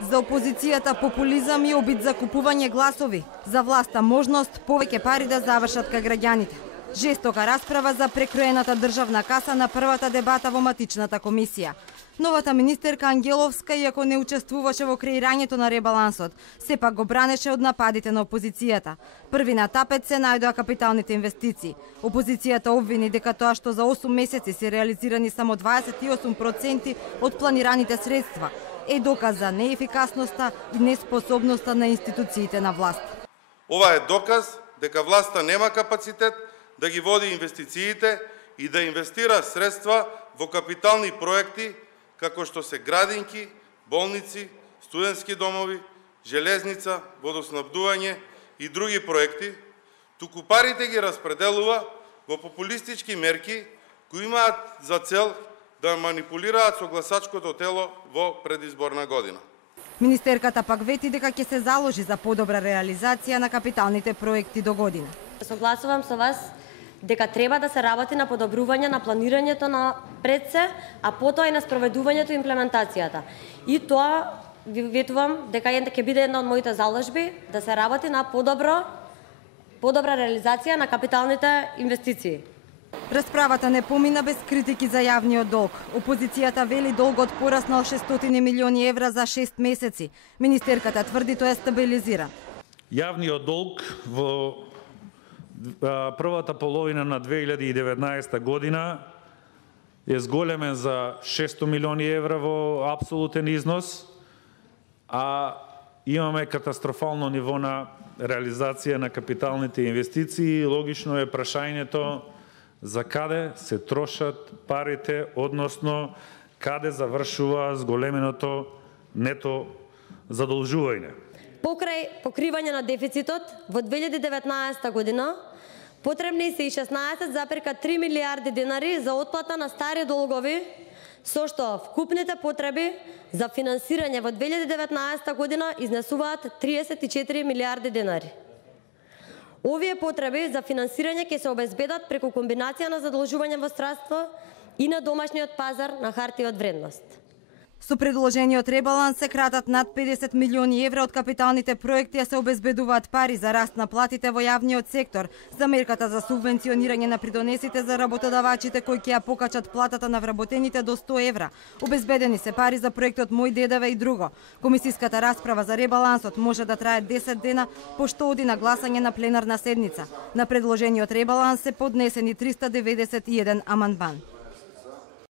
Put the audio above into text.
За опозицијата популизам и обид за купување гласови. За власта можност повеќе пари да завршат кај граѓаните. Жестока расправа за прекроената државна каса на првата дебата во матичната комисија. Новата министерка Ангеловска, иако не учествуваше во креирањето на ребалансот, сепак го бранеше од нападите на опозицијата. Први на тапет се најдоа капиталните инвестиции. Опозицијата обвини дека тоа што за 8 месеци се реализирани само 28% од планираните средства е доказ за неефикасноста и неспособноста на институциите на власт. Ова е доказ дека власта нема капацитет да ги води инвестициите и да инвестира средства во капитални проекти како што се градинки, болници, студентски домови, железница, водоснабдување и други проекти, туку парите ги распределува во популистички мерки кои имаат за цел да манипулираат со гласачкото тело во предизборна година. Министерката пак вети дека ќе се заложи за подобра реализација на капиталните проекти до година. Согласувам со вас дека треба да се работи на подобрување на планирањето на пред се, а потоа и на спроведувањето и имплементацијата. И тоа ви ветувам дека ќе биде една од моите заложби да се работи на подобра реализација на капиталните инвестиции. Расправата не помина без критики за јавниот долг. Опозицијата вели долгот пораснал 600 милиони евра за 6 месеци. Министерката тврди тоа е стабилизиран. Јавниот долг во првата половина на 2019 година е зголемен за 600 милиони евра во апсолутен износ, а имаме катастрофално ниво на реализација на капиталните инвестиции. Логично е прашањето за каде се трошат парите, односно каде завршува зголеменото нето задолжување. Покрај покривање на дефицитот во 2019 година потребни се и 16,3 милиарди денари за отплата на стари долгови, со што вкупните потреби за финансирање во 2019 година изнесуваат 34 милиарди денари. Овие потреби за финансирање ќе се обезбедат преку комбинација на задолжување во средства и на домашниот пазар на хартија од вредност. Со предложениот ребаланс се кратат над 50 милиони евра од капиталните проекти, а се обезбедуваат пари за раст на платите во јавниот сектор, за мерката за субвенционирање на придонесите за работодавачите кои ќе ја покачат платата на вработените до 100 евра. Обезбедени се пари за проектот Мој ДДВ и друго. Комисиската расправа за ребалансот може да трае 10 дена, пошто оди на гласање на пленарна седница. На предложениот ребаланс се поднесени 391 амандман.